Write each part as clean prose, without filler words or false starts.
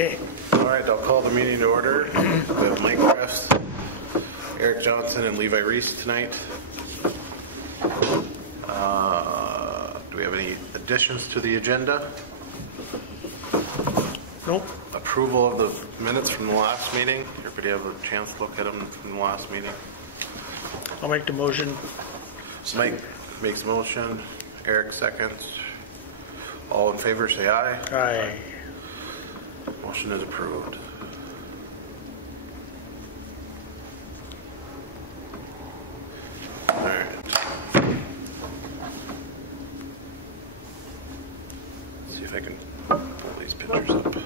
Okay. All right, I'll call the meeting to order. We have Mike Crest, Eric Johnson, and Levi Reese tonight. Do we have any additions to the agenda? Nope. Approval of the minutes from the last meeting. Everybody have a chance to look at them from the last meeting? I'll make the motion. So Mike makes a motion. Eric seconds. All in favor, say aye. Aye. Motion is approved. All right. Let's see if I can pull these pictures up.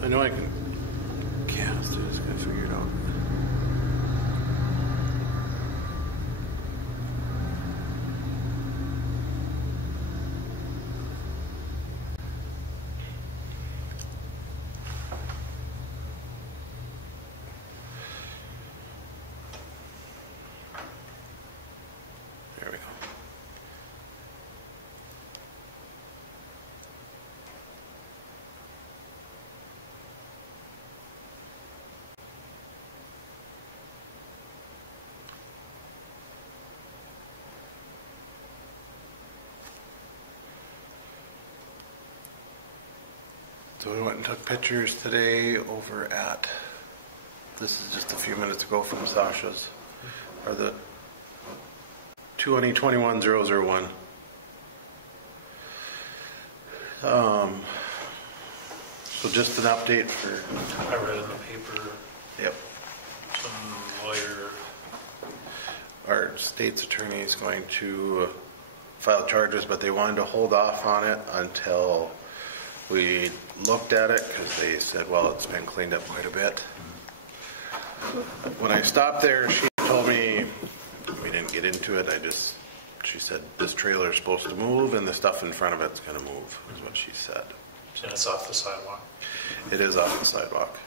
I know I can cast it, just gotta figure it out. There we go. So we went and took pictures today over at, this is just a few minutes ago from Sasha's, or the 2021-001. So just an update for... I read in the paper, Yep. some lawyer... Our state's attorney is going to file charges, but they wanted to hold off on it until we looked at it, because they said, well, it's been cleaned up quite a bit. When I stopped there, she told me, we didn't get into it, she said, this trailer is supposed to move and the stuff in front of it's going to move, is what she said. And it's off the sidewalk. It is off the sidewalk.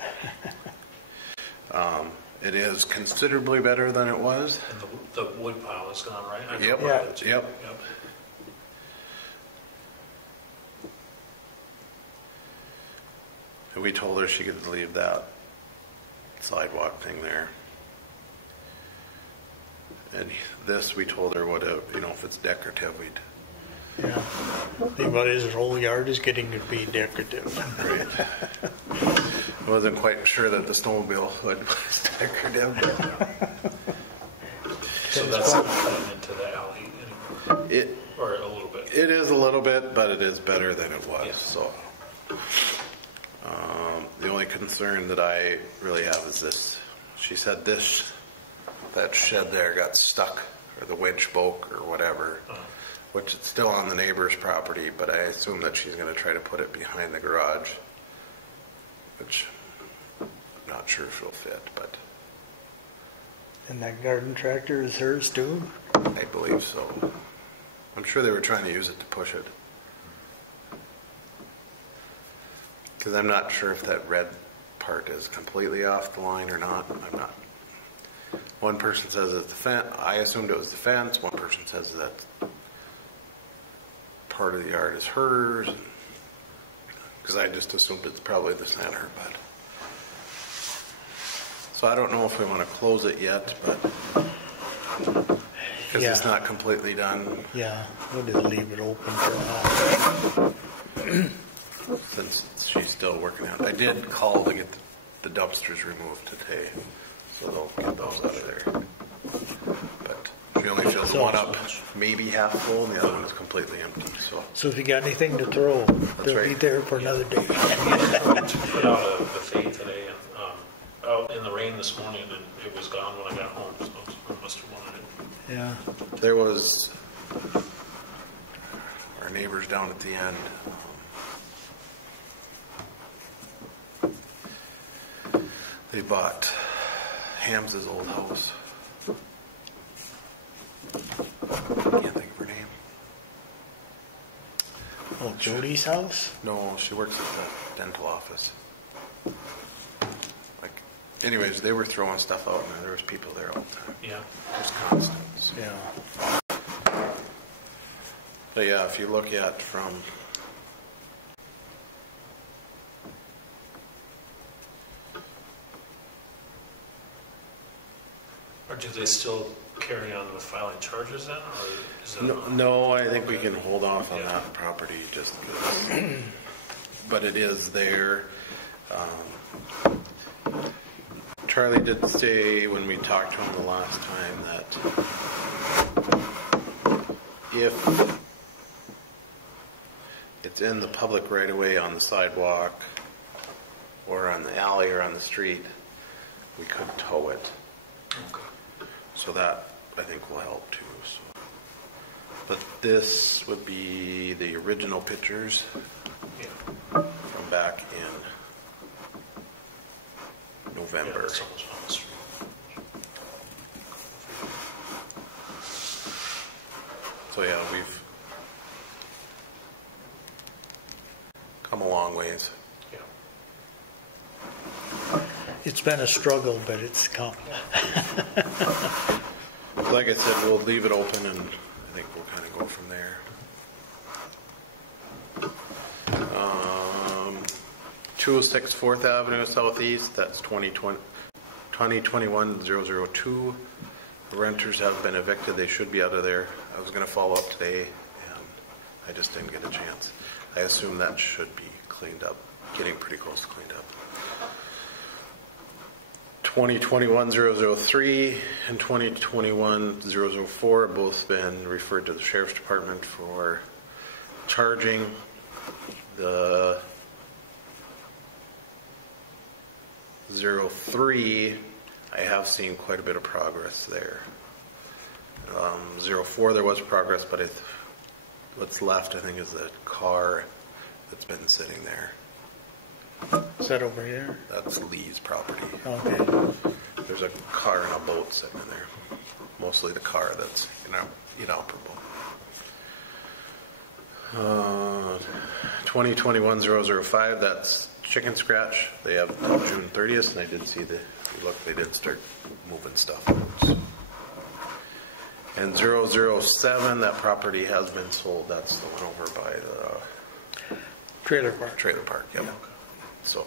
It is considerably better than it was. And the wood pile is gone, right? I Yep. know Yeah. that too. Yep. And we told her she could leave that sidewalk thing there. And this, we told her what if it's decorative, we'd... Yeah. The thing about it is his whole yard is getting to be decorative. Right. I wasn't quite sure that the snowmobile hood was decorative. So that's not cutting into the alley anymore? Or a little bit? It is a little bit, but it is better than it was. Yeah. So, the only concern that I really have is this. She said that shed there got stuck, or the winch broke, or whatever. Which it's still on the neighbor's property, but I assume that she's going to try to put it behind the garage, which I'm not sure if it'll fit, but... And that garden tractor is hers too? I believe so. I'm sure they were trying to use it to push it. Because I'm not sure if that red part is completely off the line or not. I'm not. One person says it's the fence. I assumed it was the fence. One person says that part of the yard is hers, because I just assumed it's probably the center. But so I don't know if we want to close it yet, but because it's not completely done. Yeah, we'll just leave it open for a while. Since she's still working on it. I did call to get the dumpsters removed today, so they'll get those out of there. But she only fills one up maybe half full, and the other one is completely empty. So if you got anything to throw, they'll be there for another day. Put out a buffet today, and in the rain this morning and it was gone when I got home, so I must have wanted it. Yeah. There was our neighbors down at the end. They bought Ham's old house. Can't think of her name. Oh, Jody's house? No, she works at the dental office. Like, anyways, they were throwing stuff out, and there was people there all the time. Yeah. Just constant. Yeah. But yeah, if you look at from Or do they still carry on with filing charges then? Or is that no, I think we can hold off on that property just because. But it is there. Charlie did say when we talked to him the last time that if it's in the public right of way on the sidewalk or on the alley or on the street, we could tow it. Okay. So that, I think, will help too. So. But this would be the original pictures from back in November. Yeah, it's almost on the street. So yeah, we've come a long ways. Yeah. It's been a struggle, but it's come. Like I said, we'll leave it open and I think we'll kind of go from there. 206 4th Avenue Southeast, that's 2021-002. The renters have been evicted. They should be out of there. I was going to follow up today and I just didn't get a chance. I assume that should be cleaned up, getting pretty close to cleaned up. 2021-003 and 2021-004 have both been referred to the Sheriff's Department for charging. The 03, I have seen quite a bit of progress there. 04, there was progress, but what's left, I think, is the car that's been sitting there. Is that over here? That's Lee's property. Okay. There's a car and a boat sitting in there. Mostly the car that's inoperable. 2021-005, that's Chicken Scratch. They have until June 30th, and I did see they did start moving stuff. And 007, that property has been sold. That's the one over by the Trailer park. Trailer park, yep. So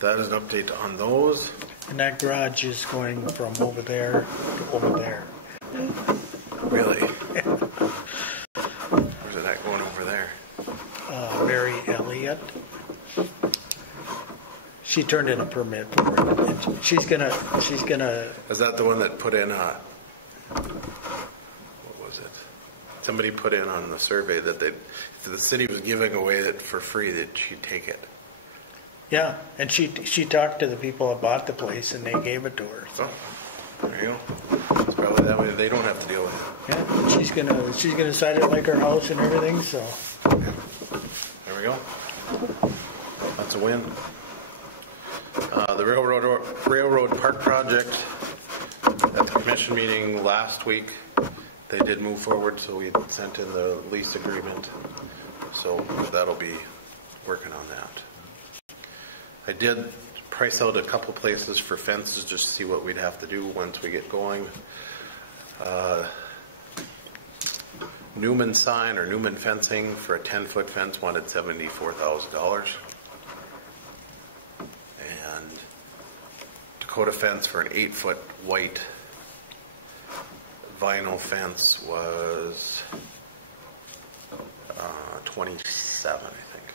that is an update on those. And that garage is going from over there to over there. Really? Where's it at going over there? Mary Elliott. She turned in a permit for it. And she's gonna. Is that the one that put in what was it? Somebody put in on the survey that if the city was giving away it for free, that she'd take it. Yeah, and she talked to the people that bought the place, and they gave it to her. So there you go. It's probably that way they don't have to deal with it. Yeah, and she's gonna side it like her house and everything. So there we go. That's a win. The railroad park project at the commission meeting last week, they did move forward, so we sent in the lease agreement. So that'll be working on that. I did price out a couple places for fences just to see what we'd have to do once we get going. Newman sign or Newman fencing for a 10-foot fence wanted $74,000. And Dakota fence for an 8-foot white vinyl fence was 27, I think.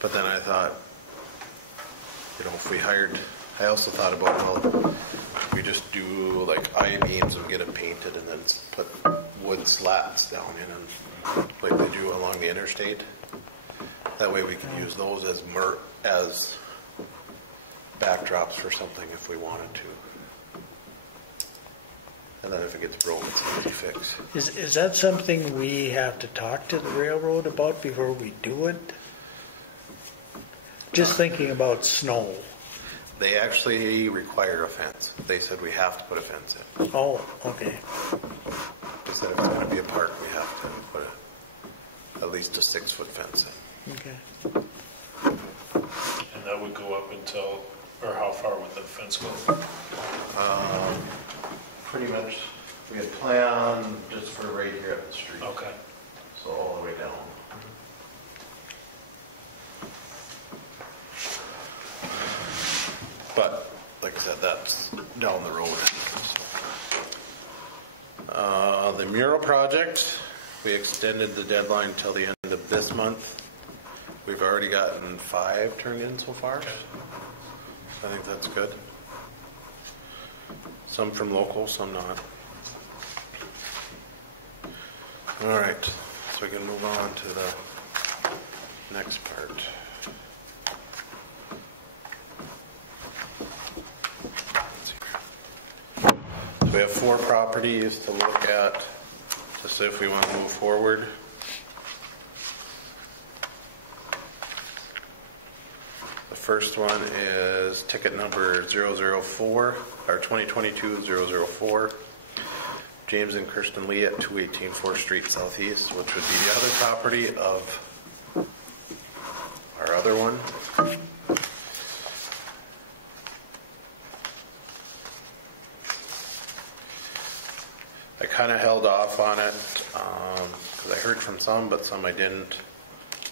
But then I thought, if we hired, I also thought about, if we just do like I-beams and get it painted and then put wood slats down in and like they do along the interstate. That way we can use those as backdrops for something if we wanted to. And then if it gets broken, it's easy to fix. Is that something we have to talk to the railroad about before we do it? Just thinking about snow. They actually require a fence. They said we have to put a fence in. Oh, okay. They said if it's going to be a park, we have to put at least a 6-foot fence in. Okay. And that would go up until, or how far would the fence go? Pretty much, we had planned just for right here at the street. Okay. So all the way down. But, like I said, that's down the road. The mural project, we extended the deadline till the end of this month. We've already gotten 5 turned in so far. I think that's good. Some from local, some not. All right, so we can move on to the next part. So we have 4 properties to look at to see if we want to move forward. The first one is ticket number 004, or 2022-004. James and Kirsten Lee at 218 4th Street Southeast, which would be the other property of our other one. I kind of held off on it because I heard from some, but some I didn't.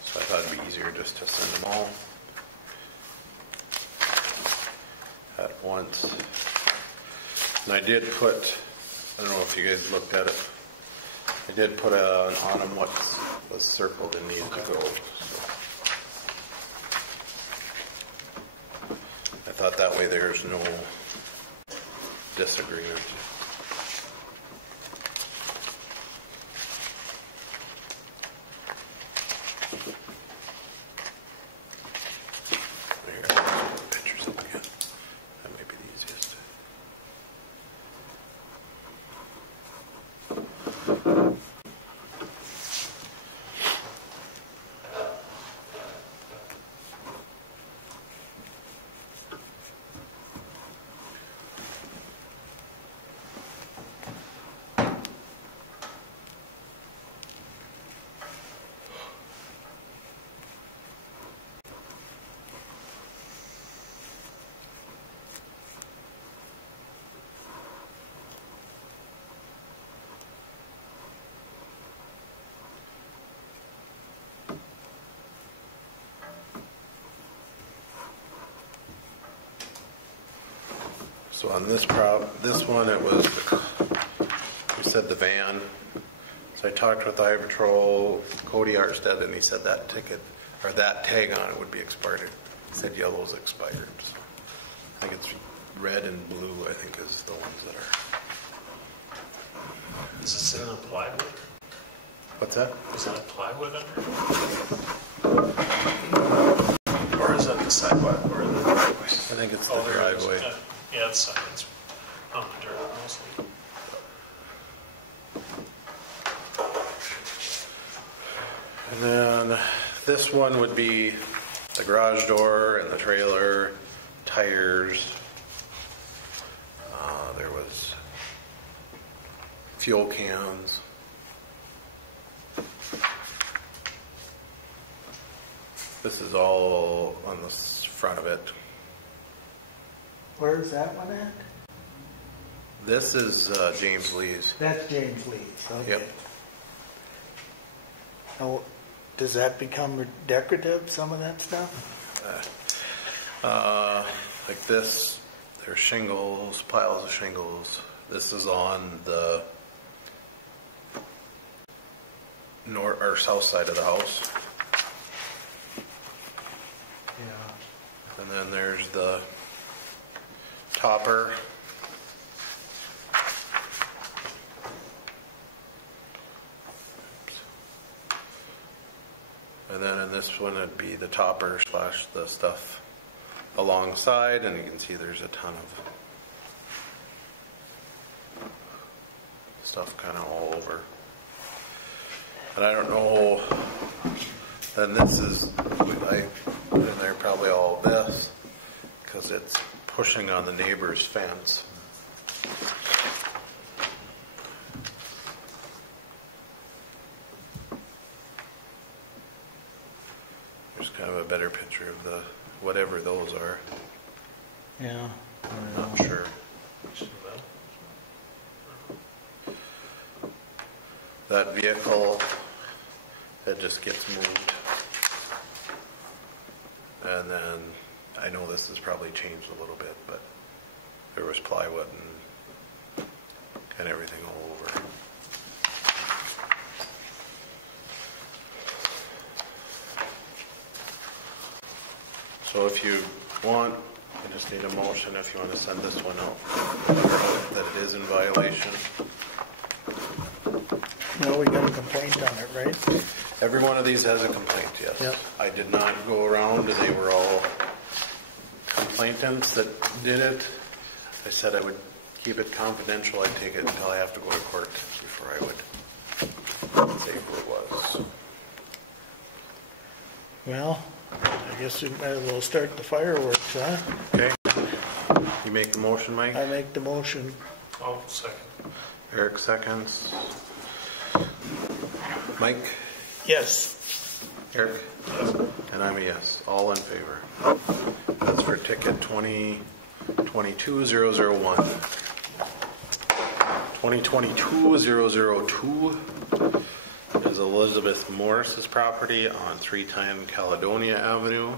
So I thought it'd be easier just to send them all at once. And I did put, I don't know if you guys looked at it, I did put on them what was circled and needed to go. So I thought that way there's no disagreement. So on this one it was, we said the van. So I talked with the Highway Patrol, Cody Arstead, and he said that ticket, or that tag on it would be expired. He said yellow's expired. So I think it's red and blue, I think, is the ones that are. Is this in the plywood? What's that? Is that plywood under? Or is that the sidewalk or the driveway? I think it's the driveway. Yeah, it's on the dirt mostly. And then this one would be the garage door and the trailer, tires. There was fuel cans. This is all on the front of it. Where's that one at? This is James Lee's. That's James Lee's. Okay. Yep. Now, does that become decorative, some of that stuff? Like this, there's shingles, piles of shingles. This is on the north or south side of the house. Yeah. And then there's the topper. And then in this one, it'd be the topper slash the stuff alongside, and you can see there's a ton of stuff kind of all over. And I don't know, and this is, I put in there probably all this, because it's pushing on the neighbor's fence. There's kind of a better picture of the, whatever those are. Yeah. I'm not sure. That vehicle, it just gets moved. And then, I know this has probably changed a little bit, but there was plywood and everything all over. So if you want, I just need a motion if you want to send this one out, that it is in violation. Well, we got a complaint on it, right? Every one of these has a complaint, yes. Yep. I did not go around, they were all complainants that did it. I said I would keep it confidential, I'd take it until I have to go to court before I would say who it was. Well, I guess we might as well start the fireworks, huh? Okay. You make the motion, Mike? I make the motion. I'll second. Eric seconds. Mike? Yes. Eric? And I'm a yes. All in favor. That's for ticket 2022-001. 2022-002 is Elizabeth Morris's property on 310 Caledonia Avenue.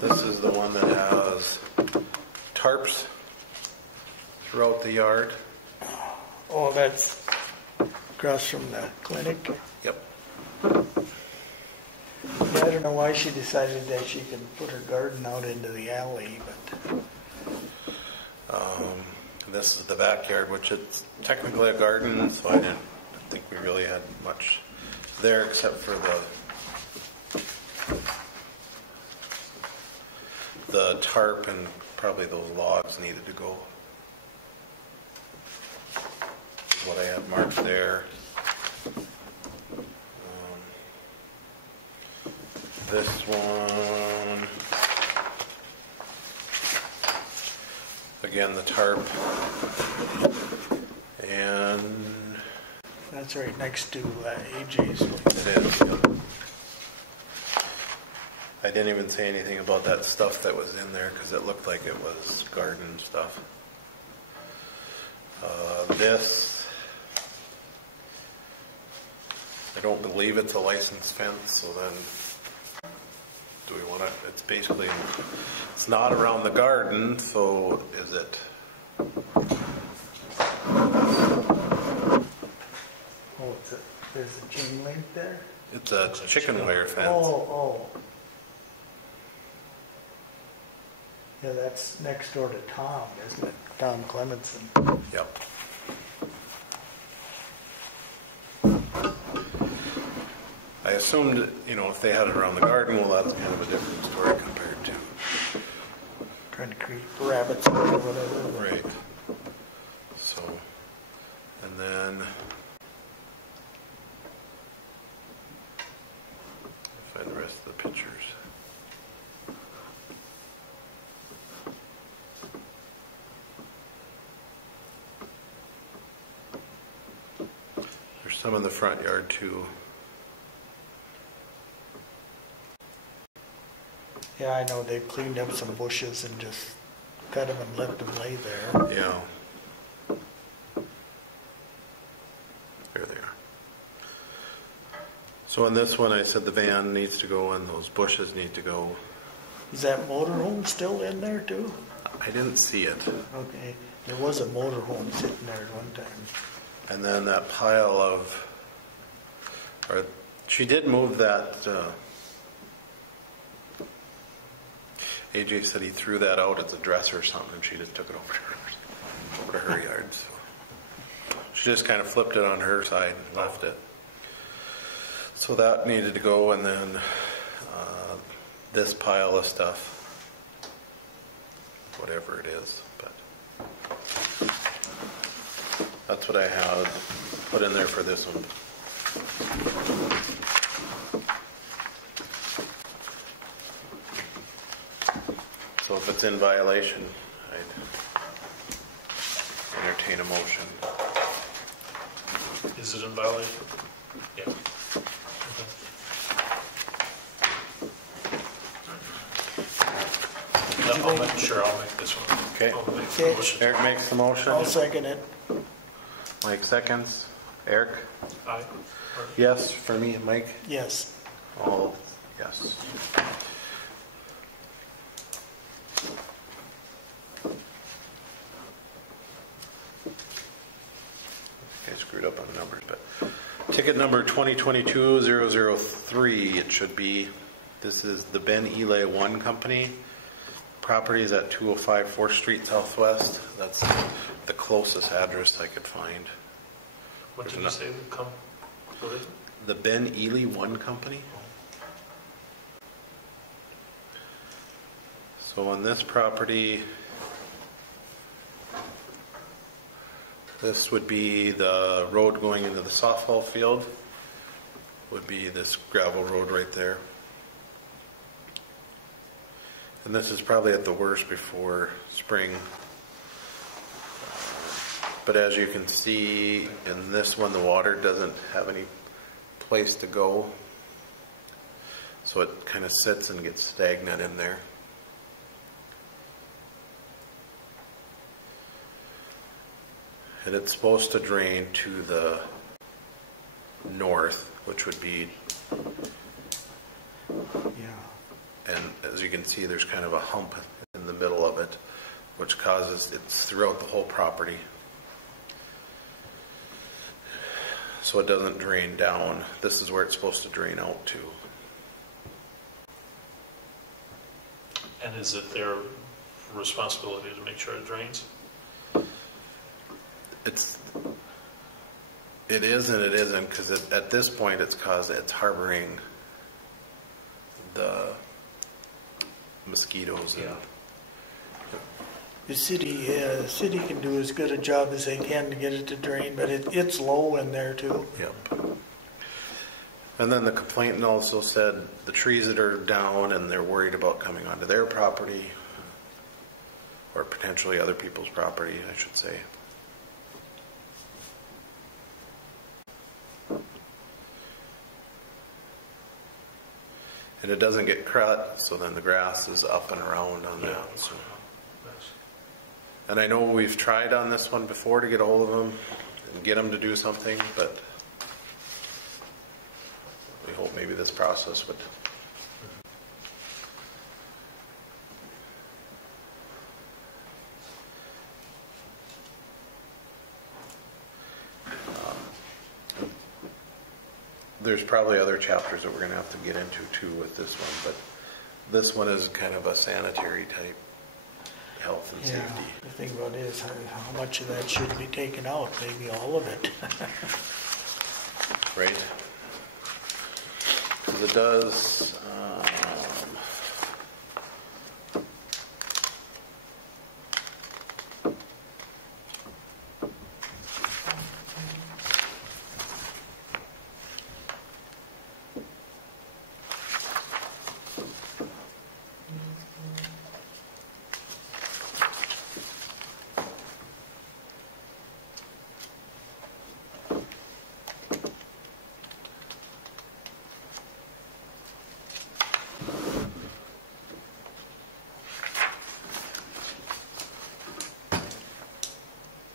This is the one that has tarps throughout the yard. Oh, that's across from the clinic. Yep. Yeah, I don't know why she decided that she could put her garden out into the alley, but This is the backyard, which it's technically a garden, so I didn't think we really had much there except for the tarp, and probably those logs needed to go. Is what I had marked there. This one, again, the tarp, and that's right next to AJ's. it is. I didn't even say anything about that stuff that was in there because it looked like it was garden stuff. This, I don't believe it's a licensed fence, so then do we want to, it's basically, it's not around the garden, so is it? Oh, there's a chain link there? It's a chicken wire fence. Oh. Yeah, that's next door to Tom, isn't it? Tom Clemenson. Yep. I assumed, if they had it around the garden, well, that's kind of a different story compared to. Trying to create rabbits or whatever. Right. So, and then, find the rest of the pictures. There's some in the front yard too. Yeah, I know, they've cleaned up some bushes and just cut them and let them lay there. Yeah. There they are. So on this one, I said the van needs to go and those bushes need to go. Is that motorhome still in there too? I didn't see it. Okay, there was a motorhome sitting there at one time. And then that pile of, or she did move that, AJ said he threw that out as a dresser or something, and she just took it over to her yard. So She just kind of flipped it on her side and left it. So that needed to go, and then this pile of stuff, whatever it is, but that's what I had put in there for this one. So if it's in violation, I'd entertain a motion. Is it in violation? Yeah. Okay. No, I'll make this one. Okay. I'll make the Okay. motion. Eric makes the motion. I'll second it. Mike seconds. Eric? Aye. Yes, for me, Mike? Yes. All yes. I screwed up on the numbers, but ticket number 2022-003, it should be. This is the Ben Eli 1 Company. Property is at 205 4th Street Southwest. That's the closest address I could find. What did you say would come? What is it? The Ben Eli 1 Company. So on this property, this would be the road going into the softball field. Would be this gravel road right there. And this is probably at the worst before spring. But as you can see in this one, the water doesn't have any place to go. So it kind of sits and gets stagnant in there. And it's supposed to drain to the north, which would be, Yeah. and as you can see, there's kind of a hump in the middle of it, which causes, it's throughout the whole property. So it doesn't drain down. This is where it's supposed to drain out to. And is it their responsibility to make sure it drains? It is and it isn't, because at this point it's harboring the mosquitoes. And The city can do as good a job as they can to get it to drain, but it's low in there too. Yep. And then the complainant also said the trees that are down and they're worried about coming onto their property, or potentially other people's property, I should say. And it doesn't get cut, so then the grass is up and around on that. So. And I know we've tried on this one before to get a hold of them and get them to do something, but we hope maybe this process would. There's probably other chapters that we're going to have to get into too with this one, but this one is kind of a sanitary type health and Yeah, safety. the thing about it is how much of that should be taken out, maybe all of it. Right? Because it does.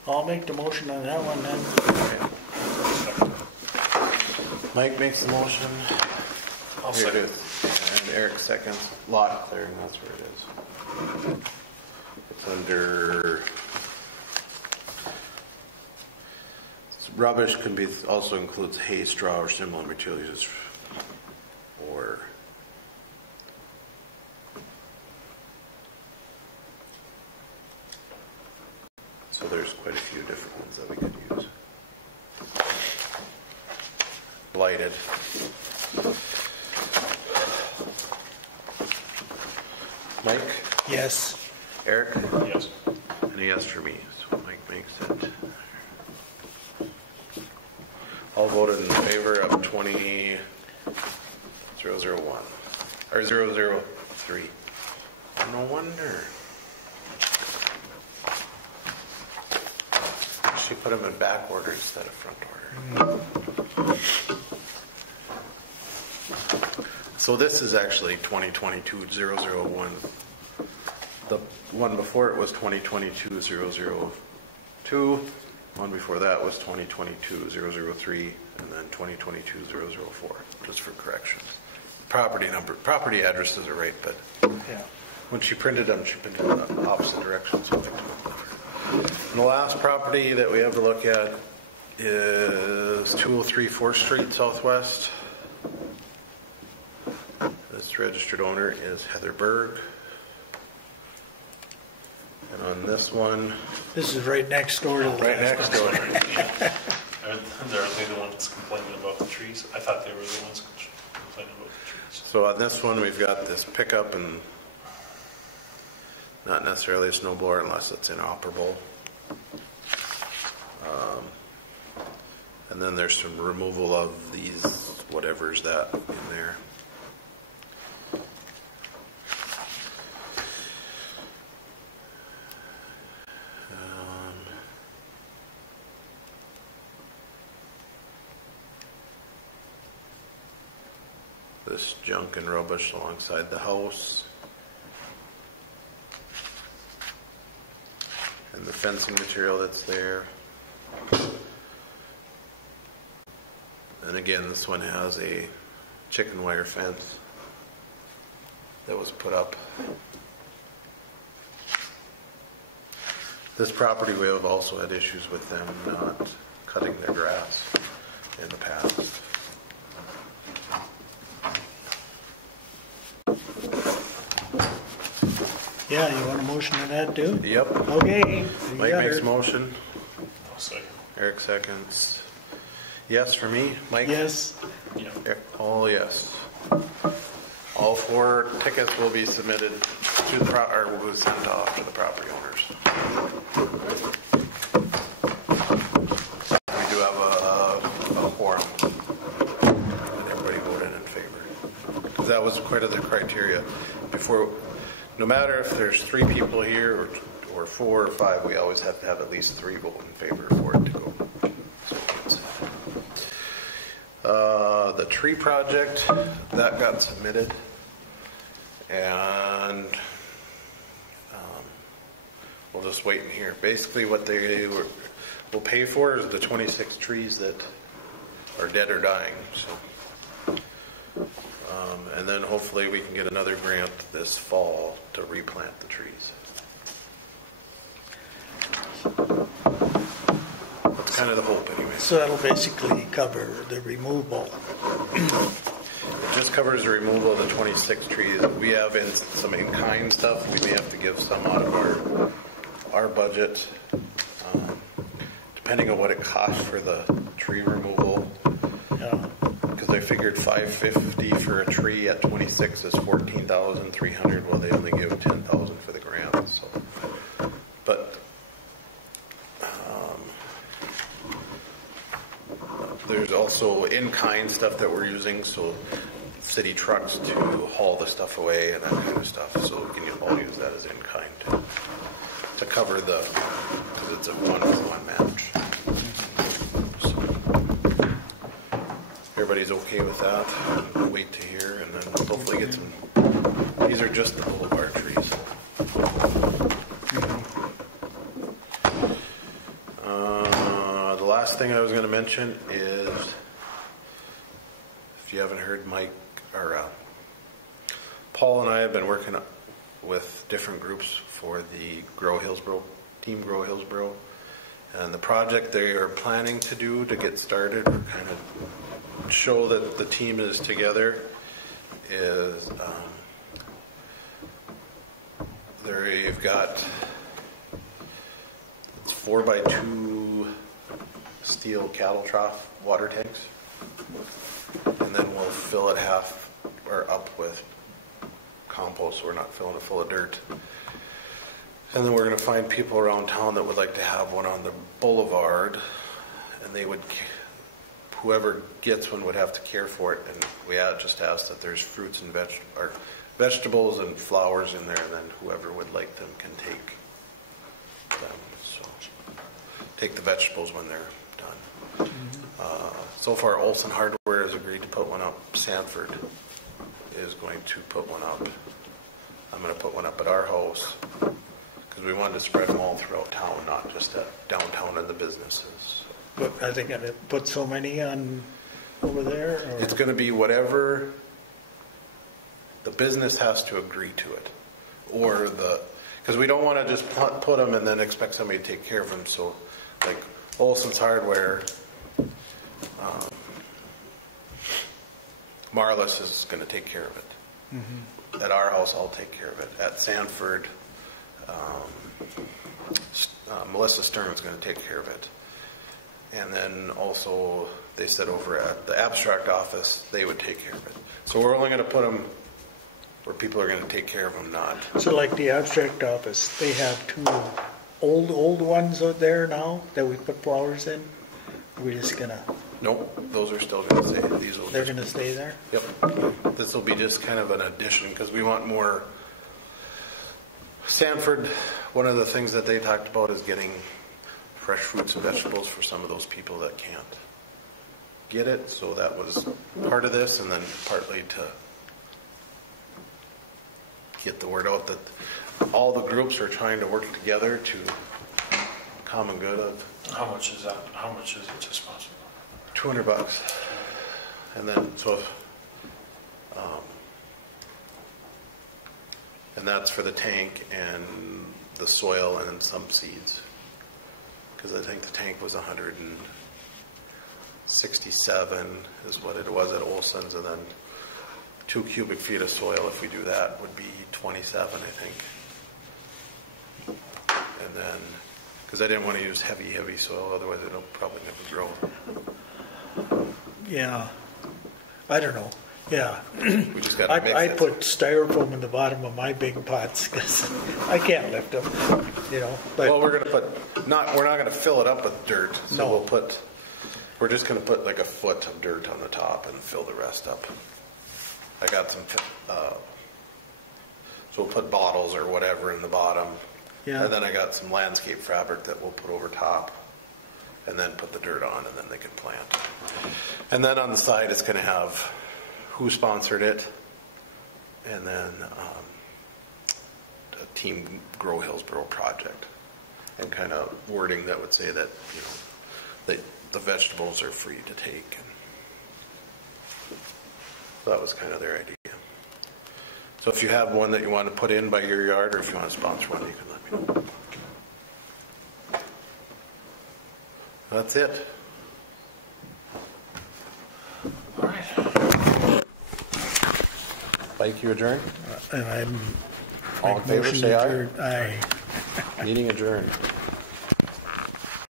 I'll make the motion on that one then. Mike makes the motion. I'll Here it second. is. And Eric seconds. Lot clearing, that's where it is. It's under. Rubbish can be also includes hay, straw, or similar materials, or so there's quite a few different ones that we could use. blighted. Mike? Yes. Eric? Yes. And a yes for me, so Mike makes it. All voted in favor of 20001, or 003. No wonder. She put them in back order instead of front order. So this is actually 2022-001. The one before it was 2022-002. One before that was 2022-003, and then 2022-004, just for corrections. Property addresses are right, but Yeah. when she printed them in the opposite direction. So and the last property that we have to look at is 203 4th Street Southwest. This registered owner is Heather Berg. And on this one, This is right next door to the right next door. Are they the ones complaining about the trees? I thought they were the ones complaining about the trees. So on this one, we've got this pickup and not necessarily a snow blower unless it's inoperable. And then there's some removal of these whatever's that in there. This junk and rubbish alongside the house. And the fencing material that's there. And again, this one has a chicken wire fence that was put up. This property, we have also had issues with them not cutting their grass in the past. Yeah, you want a motion on that too? Yep. Okay. Mike makes a motion. I'll second. Eric seconds. Yes for me. Mike? Yes. Yeah. All yes. All 4 tickets will be submitted to the or will be sent off to the property owners. We do have a quorum. And everybody voted in favor. That was quite a the criteria. Before, no matter if there's 3 people here or 4 or 5, we always have to have at least 3 vote in favor for it to go. The tree project, that got submitted, and we'll just wait in here. Basically what they will pay for is the 26 trees that are dead or dying. So, and then hopefully we can get another grant this fall to replant the trees. That's kind of the hope anyway. So that'll basically cover the removal. It just covers the removal of the 26 trees. We have some in-kind stuff. We may have to give some out of our budget, depending on what it costs for the tree removal. Yeah. Because I figured $550 for a tree at 26 is $14,300. Well, they only give $10,000 for the grant. So, but there's also in-kind stuff that we're using, so city trucks to haul the stuff away and that kind of stuff. So we can all use that as in-kind to cover because it's a 1-for-1 match. So everybody's okay with that. We'll wait to hear and then hopefully get some. These are just the boulevard trees. The last thing I was going to mention is, if you haven't heard, Mike or Paul and I have been working with different groups for the Team Grow Hillsboro, and the project they are planning to do to get started or kind of show that the team is together is they've got 4x2 steel cattle trough water tanks And then we'll fill it half or up with compost, so we're not filling it full of dirt. And then we're going to find people around town that would like to have one on the boulevard, and they would, whoever gets one would have to care for it. And we just asked that there's fruits and vegetables and flowers in there, and then whoever would like them can take them. So take the vegetables when they're done. So far, Olson Hardware has agreed to put one up. Sanford is going to put one up. I'm going to put one up at our house because we wanted to spread them all throughout town, not just at downtown and the businesses. But are they going to put so many on over there? Or? It's going to be whatever the business has to agree to it, or because we don't want to just put them and then expect somebody to take care of them. So, like Olson's Hardware, Marlis is going to take care of it. Mm-hmm. At our house, I'll take care of it. At Sanford, Melissa Stern is going to take care of it. And then also, they said over at the abstract office, they would take care of it. So we're only going to put them where people are going to take care of them, not. So like the abstract office, they have two old ones out there now that we put flowers in? Are we just going to... Nope, those are still going to stay. They're going to stay there? Yep. This will be just kind of an addition because we want more. Sanford, one of the things that they talked about is getting fresh fruits and vegetables for some of those people that can't get it. So that was part of this, and then partly to get the word out that all the groups are trying to work together to common good of. How much is that? How much is it to sponsor? $200, and then and that's for the tank and the soil and some seeds, because I think the tank was 167 is what it was at Olson's, and then 2 cubic feet of soil if we do that would be 27, I think. And then because I didn't want to use heavy soil, otherwise it'll probably never grow. Yeah, I don't know. Yeah, We just got to mix I it. put styrofoam in the bottom of my big pots because I can't lift them. You know. But Well, we're not going to fill it up with dirt. So No. we're just going to put like a foot of dirt on the top and fill the rest up. I got some, so we'll put bottles or whatever in the bottom. Yeah. And then I got some landscape fabric that we'll put over top, and then put the dirt on, and then they can plant. And then on the side, it's going to have who sponsored it, and then a Team Grow Hillsboro project, and kind of wording that would say that, you know, that the vegetables are free to take. And so that was kind of their idea. So if you have one that you want to put in by your yard, or if you want to sponsor one, you can let me know. That's it. All right. Mike, you adjourn? and I'm All in favor, motion say aye. adjourned. Aye. Meeting adjourned.